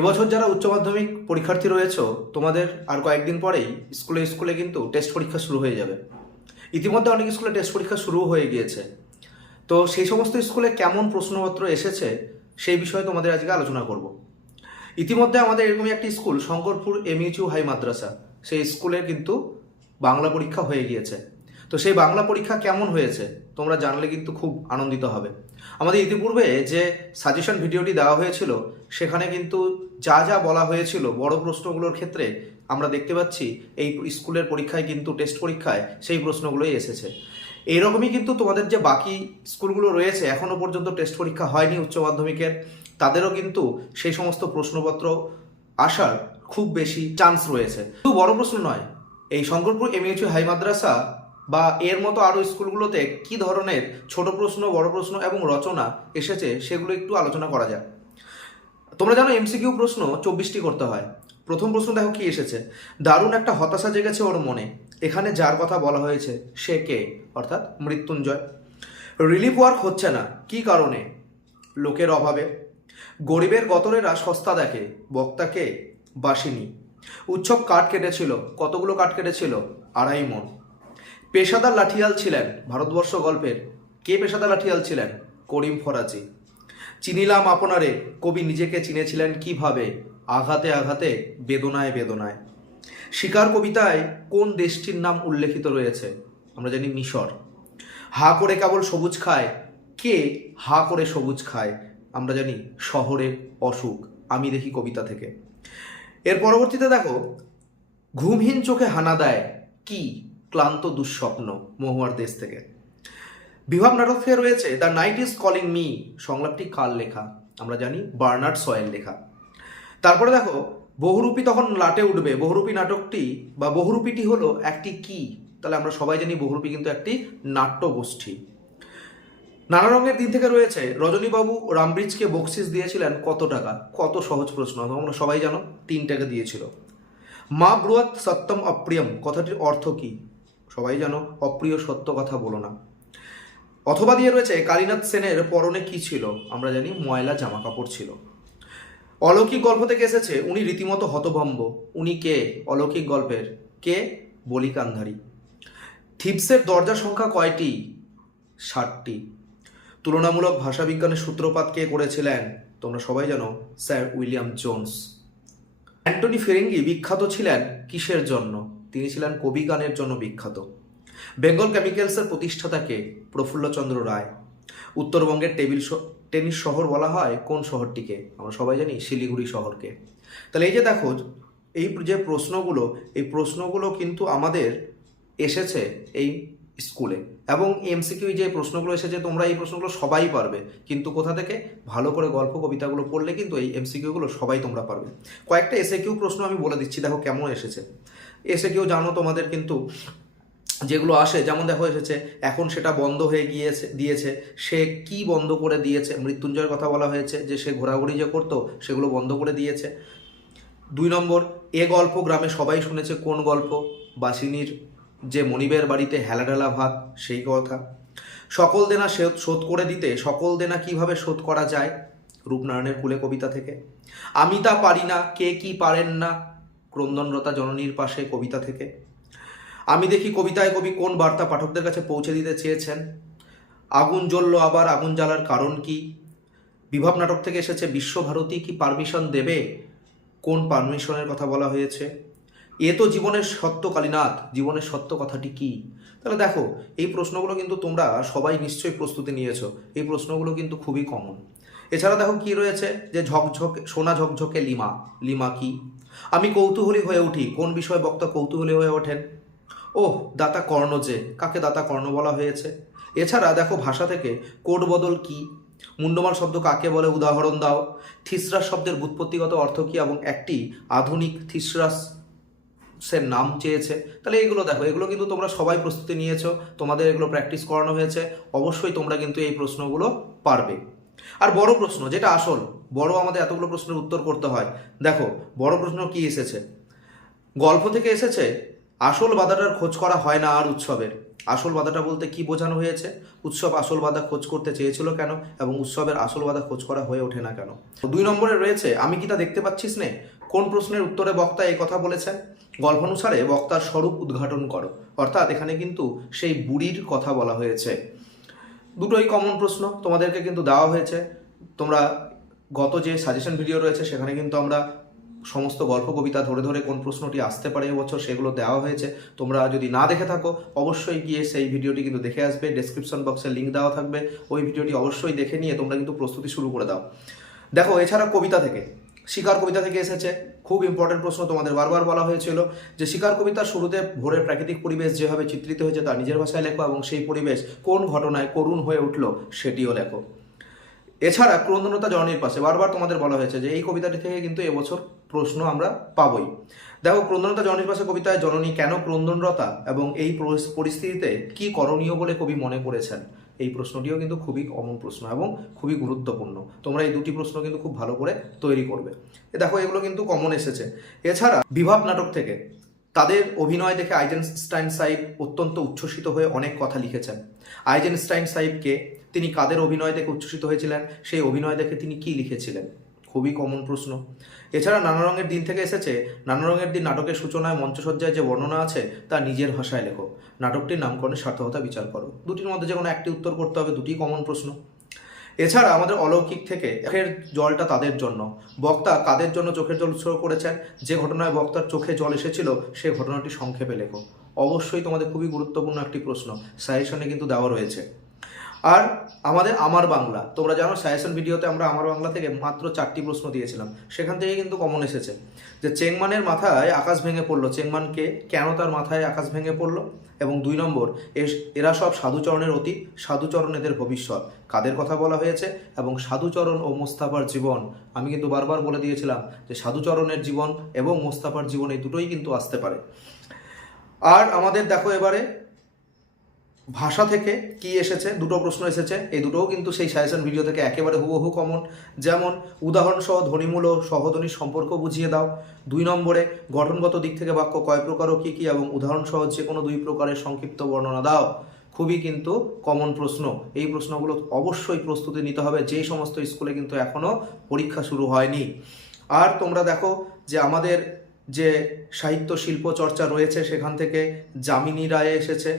এবছর যারা উচ্চ মাধ্যমিক পরীক্ষার্থী রয়েছে, তোমাদের আর কয়েকদিন পরেই স্কুলে স্কুলে কিন্তু টেস্ট পরীক্ষা শুরু হয়ে যাবে। ইতিমধ্যে অনেক স্কুলে টেস্ট পরীক্ষা শুরু হয়ে গিয়েছে। তো সেই সমস্ত স্কুলে কেমন প্রশ্নপত্র এসেছে, সেই বিষয়ে তোমাদের আজকে আলোচনা করব। ইতিমধ্যে আমাদের এরকমই একটি স্কুল, শঙ্করপুর এমইউচু হাই মাদ্রাসা। সেই স্কুলের কিন্তু বাংলা পরীক্ষা হয়ে গিয়েছে। তো সেই বাংলা পরীক্ষা কেমন হয়েছে, তোমরা জানলে কিন্তু খুব আনন্দিত হবে। আমাদের ইতিপূর্বে যে সাজেশন ভিডিওটি দেওয়া হয়েছিল সেখানে কিন্তু যা যা বলা হয়েছিল বড় প্রশ্নগুলোর ক্ষেত্রে আমরা দেখতে পাচ্ছি এই স্কুলের পরীক্ষায় কিন্তু টেস্ট পরীক্ষায় সেই প্রশ্নগুলোই এসেছে। এইরকমই কিন্তু তোমাদের যে বাকি স্কুলগুলো রয়েছে এখনও পর্যন্ত টেস্ট পরীক্ষা হয়নি উচ্চ মাধ্যমিকের, তাদেরও কিন্তু সেই সমস্ত প্রশ্নপত্র আসার খুব বেশি চান্স রয়েছে। শুধু বড় প্রশ্ন নয়, এই শঙ্করপুর এমইউচি হাই মাদ্রাসা বা এর মতো আরও স্কুলগুলোতে কি ধরনের ছোট প্রশ্ন, বড় প্রশ্ন এবং রচনা এসেছে সেগুলো একটু আলোচনা করা যাক। তোমরা জানো এমসিকিউ প্রশ্ন চব্বিশটি করতে হয়। প্রথম প্রশ্ন দেখো কি এসেছে। দারুণ একটা হতাশা জেগেছে ওর মনে। এখানে যার কথা বলা হয়েছে, সে কে? অর্থাৎ মৃত্যুঞ্জয়। রিলিফ ওয়ার্ক হচ্ছে না। কি কারণে? লোকের অভাবে। গরিবের গতরেরা সস্তা দেখে। বক্তাকে বাসিনি। উৎসব কাঠ কেটেছিল। কতগুলো কাঠ কেটেছিল? আড়াই মন। পেশাদার লাঠিয়াল ছিলেন। ভারতবর্ষ গল্পের। কে পেশাদার লাঠিয়াল ছিলেন? করিম ফরাজি। চিনিলাম আপনারে। কবি নিজেকে চিনেছিলেন কীভাবে? আঘাতে আঘাতে, বেদনায় বেদনায়। শিকার কবিতায় কোন দেশটির নাম উল্লেখিত রয়েছে? আমরা জানি মিশর। হা করে কেবল সবুজ খায়। কে হা করে সবুজ খায়? আমরা জানি শহরের অসুখ। আমি দেখি কবিতা থেকে। এর পরবর্তীতে দেখো, ঘুমহীন চোখে হানা দেয় কি? ক্লান্ত দুঃস্বপ্ন মহুয়ার দেশ থেকে। বিভাগ নাটক রয়েছে the night is calling me সংলাপটি কার লেখা? আমরা জানি বার্নার্ড সয়েল লেখা। তারপরে দেখো, বহুরূপী তখন লাটে উঠবে। বহুরূপী নাটকটি বা বহুরূপীটি হলো একটি কি? তাহলে আমরা সবাই জানি বহুরূপী কিন্তু একটি নাট্য গোষ্ঠী নানা রঙের দিন থেকে রয়েছে, রজনীবাবু রামব্রিজকে বকশিস দিয়েছিলেন কত টাকা? কত সহজ প্রশ্ন তোমরা সবাই জানো তিন টাকা দিয়েছিল। মা ব্রুয়াত সত্যম অপ্রিয়ম, কথাটির অর্থ কি? সবাই জানো, অপ্রিয় সত্য কথা বলো না। অথবা দিয়ে রয়েছে, কালীনাথ সেনের পরনে কি ছিল? আমরা জানি ময়লা জামা কাপড় ছিল। অলৌকিক গল্প থেকে এসেছে, উনি রীতিমতো হতভম্ব। উনি কে? অলৌকিক গল্পের কে? বলিকান্ধারী। থিপসের দরজা সংখ্যা কয়টি? ষাটটি তুলনামূলক ভাষাবিজ্ঞানের সূত্রপাত কে করেছিলেন? তোমরা সবাই জানো, sir William Jones. Anthony Firingi বিখ্যাত ছিলেন কিসের জন্য? তিনি ছিলেন কবি গানের জন্য বিখ্যাত। বেঙ্গল কেমিক্যালসের প্রতিষ্ঠাতাকে প্রফুল্লচন্দ্র রায়। উত্তরবঙ্গের টেবিল টেনিস শহর বলা হয়, কোন শহরটিকে? আমরা সবাই জানি শিলিগুড়ি শহরকে। তাহলে এই যে দেখো, এই যে প্রশ্নগুলো, এই প্রশ্নগুলো কিন্তু আমাদের এসেছে এই স্কুলে। এবং এমসিকিউ যে প্রশ্নগুলো এসেছে, তোমরা এই প্রশ্নগুলো সবাই পারবে। কিন্তু কোথা থেকে? ভালো করে গল্প কবিতাগুলো পড়লে কিন্তু এই এমসিকিউগুলো সবাই তোমরা পারবে। কয়েকটা এসে কিউ প্রশ্ন আমি বলে দিচ্ছি, দেখো কেমন এসেছে। এসে কিউ জানো তোমাদের কিন্তু যেগুলো আসে, যেমন দেখো এসেছে, এখন সেটা বন্ধ হয়ে গিয়েছে, দিয়েছে। সে কি বন্ধ করে দিয়েছে? মৃত্যুঞ্জয়ের কথা বলা হয়েছে যে সে ঘোরাঘুরি যে করতো, সেগুলো বন্ধ করে দিয়েছে। দুই নম্বর, এ গল্প গ্রামে সবাই শুনেছে কোন গল্প? বাসিনীর যে মনিবের বাড়িতে হেলাডেলা ভাত, সেই কথা। সকল দেনা শোধ শোধ করে দিতে সকল দেনা কীভাবে শোধ করা যায়? রূপনারায়ণের কুলে কবিতা থেকে। আমি তা পারি না, কে কি পারেন না? ক্রন্দনরতা জননীর পাশে কবিতা থেকে। আমি দেখি কবিতায় কবি কোন বার্তা পাঠকদের কাছে পৌঁছে দিতে চেয়েছেন? আগুন জ্বললো আবার, আগুন জ্বালার কারণ কি? বিভব নাটক থেকে এসেছে বিশ্বভারতী কি পারমিশন দেবে? কোন পারমিশনের কথা বলা হয়েছে? এ তো জীবনের সত্য কালীনাথ, জীবনের সত্য কথাটি কি? তাহলে দেখো, এই প্রশ্নগুলো কিন্তু তোমরা সবাই নিশ্চয়ই প্রস্তুতি নিয়েছো, এই প্রশ্নগুলো কিন্তু খুবই কমন এছাড়া দেখো কি রয়েছে? যে ঝকঝকে, সোনা ঝকঝকে লিমা লিমা কি? আমি কৌতূহলী হয়ে উঠি, কোন বিষয়ে বক্তা কৌতূহলী হয়ে ওঠেন? ওহ, দাতা কর্ণ যে, কাকে দাতা কর্ণ বলা হয়েছে? এছাড়া দেখো ভাষা থেকে কোড বদল কি? মুন্ডমাল শব্দ কাকে বলে? উদাহরণ দাও। থিসরাস শব্দের বুৎপত্তিগত অর্থ কি এবং একটি আধুনিক থিসরাস সে নাম চেয়েছে? তাহলে এগুলো দেখো, এগুলো কিন্তু তোমরা সবাই প্রস্তুতি নিয়েছো, তোমাদের এগুলো প্র্যাকটিস করানো হয়েছে, অবশ্যই তোমরা কিন্তু এই প্রশ্নগুলো পারবে। আর বড় প্রশ্ন, যেটা আসল, বড় আমাদের এতগুলো প্রশ্নের উত্তর করতে হয়। দেখো, বড় প্রশ্ন কি এসেছে? গল্প থেকে এসেছে আসল বাধাটার খোঁজ করা হয় না আর উৎসবের। আসল বাধাটা বলতে কি বোঝানো হয়েছে? উৎসব আসল বাধা খোঁজ করতে চেয়েছিল কেন? এবং উৎসবের আসল বাধা খোঁজ করা হয়ে ওঠে না কেন? দুই নম্বরে রয়েছে, আমি কি তা দেখতে পাচ্ছিস নে? কোন প্রশ্নের উত্তরে বক্তা এই কথা বলেছেন? গল্পানুসারে বক্তার স্বরূপ উদ্ঘাটন করো। অর্থাৎ এখানে কিন্তু সেই বুড়ির কথা বলা হয়েছে। দুটোই কমন প্রশ্ন, তোমাদেরকে কিন্তু দেওয়া হয়েছে। তোমরা গত যে সাজেশন ভিডিও রয়েছে, সেখানে কিন্তু আমরা সমস্ত গল্প, কবিতা ধরে ধরে কোন প্রশ্নটি আসতে পারে এবছর সেগুলো দেওয়া হয়েছে। তোমরা যদি না দেখে থাকো, অবশ্যই গিয়ে সেই ভিডিওটি কিন্তু দেখে আসবে। ডেসক্রিপশন বক্সে লিঙ্ক দেওয়া থাকবে। ওই ভিডিওটি অবশ্যই দেখে নিয়ে তোমরা কিন্তু প্রস্তুতি শুরু করে দাও। দেখো, এছাড়া কবিতা থেকে। শিকার কবিতা থেকে এসেছে। খুব ইম্পর্টেন্ট প্রশ্ন তোমাদের বারবার বলা হয়েছিল যে শিকার কবিতার শুরুতে ভোরের প্রাকৃতিক পরিবেশ যেভাবে চিত্রিত হয়েছে তা নিজের ভাষায় লেখো এবং সেই পরিবেশ কোন ঘটনায় করুণ হয়ে উঠল সেটিও লেখো। এছাড়া ক্রন্দনতা জননীর পাশে বারবার তোমাদের বলা হয়েছে যে এই কবিতাটি থেকে কিন্তু এবছর প্রশ্ন আমরা পাবই। দেখো, ক্রন্দনতা জননীর পাশে কবিতায় জননী কেন ক্রন্দনরতা এবং এই পরিস্থিতিতে কি করণীয় বলে কবি মনে করেছেন? এই প্রশ্নটিও কিন্তু খুবই কমন প্রশ্ন এবং খুবই গুরুত্বপূর্ণ। তোমরা এই দুটি প্রশ্ন কিন্তু খুব ভালো করে তৈরি করবে। দেখো, এগুলো কিন্তু কমন এসেছে। এছাড়া বিভাব নাটক থেকে তাদের অভিনয় দেখে আইজেনস্টাইন সাহেব অত্যন্ত উচ্ছ্বসিত হয়ে অনেক কথা লিখেছেন। আইজেনস্টাইন সাহেবকে তিনি কাদের অভিনয় দেখে উচ্ছ্বসিত হয়েছিলেন? সেই অভিনয় দেখে তিনি কি লিখেছিলেন? খুবই কমন প্রশ্ন। এছাড়া নানা রঙের দিন থেকে এসেছে। নানা রঙের দিন নাটকের সূচনায় মঞ্চসজ্জায় যে বর্ণনা আছে, তা নিজের ভাষায় লেখো। নাটকটির নামকরণের সার্থকতা বিচার করো। দুটির মধ্যে যে কোনো একটি উত্তর করতে হবে দুটি কমন প্রশ্ন। এছাড়া আমাদের অলৌকিক থেকে চোখের জলটা তাদের জন্য। বক্তা কাদের জন্য চোখের জল উৎসর্গ করেছেন? যে ঘটনায় বক্তার চোখে জল এসেছিল সেই ঘটনাটি সংক্ষেপে লেখো। অবশ্যই তোমাদের খুবই গুরুত্বপূর্ণ একটি প্রশ্ন। সাজেশনে কিন্তু দেওয়া রয়েছে। আর আমাদের আমার বাংলা। তোমরা জানো, সাজেশন ভিডিওতে আমরা আমার বাংলা থেকে মাত্র চারটি প্রশ্ন দিয়েছিলাম। সেখান থেকে কিন্তু কমন এসেছে। যে চেংমানের মাথায় আকাশ ভেঙে পড়ল, চেংমানকে কেন তার মাথায় আকাশ ভেঙে পড়ল? এবং দুই নম্বর এরা সব সাধুচরণের অতীত সাধুচরণ এদের ভবিষ্যৎ। কাদের কথা বলা হয়েছে? এবং সাধুচরণ ও মোস্তাফার জীবন। আমি কিন্তু বারবার বলে দিয়েছিলাম যে সাধুচরণের জীবন এবং মোস্তাফার জীবন এই দুটোই কিন্তু আসতে পারে। আর আমাদের দেখো এবারে ভাষা থেকে কি এসেছে, দুটো প্রশ্ন এসেছে, এই দুটোও কিন্তু সেই সাজেশন ভিডিও থেকে একেবারে হুবহু কমন যেমন উদাহরণ সহ ধ্বনিমূল ও সহধ্বনির সম্পর্ক বুঝিয়ে দাও। দুই নম্বরে, গঠনগত দিক থেকে বাক্য কয় প্রকার ও কী কী এবং উদাহরণ সহ যে কোনো দুই প্রকারের সংক্ষিপ্ত বর্ণনা দাও। খুবই কিন্তু কমন প্রশ্ন। এই প্রশ্নগুলো অবশ্যই প্রস্তুতি নিতে হবে। যেই সমস্ত স্কুলে কিন্তু এখনও পরীক্ষা শুরু হয়নি। আর তোমরা দেখো যে আমাদের যে সাহিত্য শিল্প চর্চা রয়েছে সেখান থেকে যামিনী রায় এসেছে।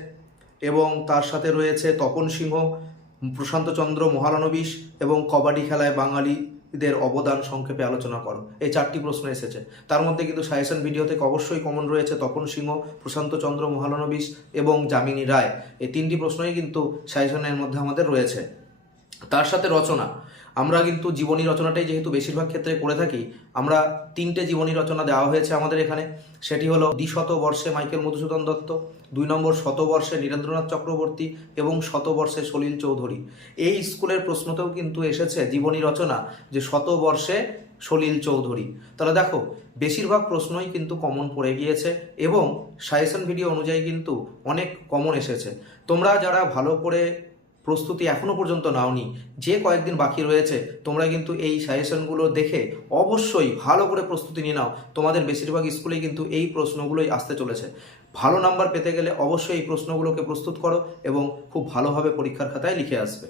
এবং তার সাথে রয়েছে তপন সিংহ, প্রশান্ত চন্দ্র মহারানবিশ এবং কবাডি খেলায় বাঙালিদের অবদান সংক্ষেপে আলোচনা করো। এই চারটি প্রশ্ন এসেছে। তার মধ্যে কিন্তু সাজেশন ভিডিও থেকে অবশ্যই কমন রয়েছে তপন সিংহ, প্রশান্ত চন্দ্র মহারানবিশ এবং যামিনী রায়। এই তিনটি প্রশ্নই কিন্তু সাজেশনের মধ্যে আমাদের রয়েছে। তার সাথে রচনা। আমরা কিন্তু জীবনী রচনাটাই যেহেতু বেশিরভাগ ক্ষেত্রে করে থাকি, আমরা তিনটে জীবনী রচনা দেওয়া হয়েছে আমাদের এখানে। সেটি হলো দ্বিশত বর্ষে মাইকেল মধুসূদন দত্ত, দুই নম্বর শতবর্ষে নীরেন্দ্রনাথ চক্রবর্তী এবং শতবর্ষে সলিল চৌধুরী। এই স্কুলের প্রশ্নতেও কিন্তু এসেছে জীবনী রচনা যে শতবর্ষে সলিল চৌধুরী। তাহলে দেখো, বেশিরভাগ প্রশ্নই কিন্তু কমন পড়ে গিয়েছে এবং সাজেশন ভিডিও অনুযায়ী কিন্তু অনেক কমন এসেছে। তোমরা যারা ভালো করে প্রস্তুতি এখনও পর্যন্ত নাওনি। যে কয়েকদিন বাকি রয়েছে, তোমরা কিন্তু এই সাজেশনগুলো দেখে অবশ্যই ভালো করে প্রস্তুতি নিয়ে নাও। তোমাদের বেশিরভাগ স্কুলেই কিন্তু এই প্রশ্নগুলোই আসতে চলেছে। ভালো নাম্বার পেতে গেলে অবশ্যই এই প্রশ্নগুলোকে প্রস্তুত করো এবং খুব ভালোভাবে পরীক্ষার খাতায় লিখে আসবে।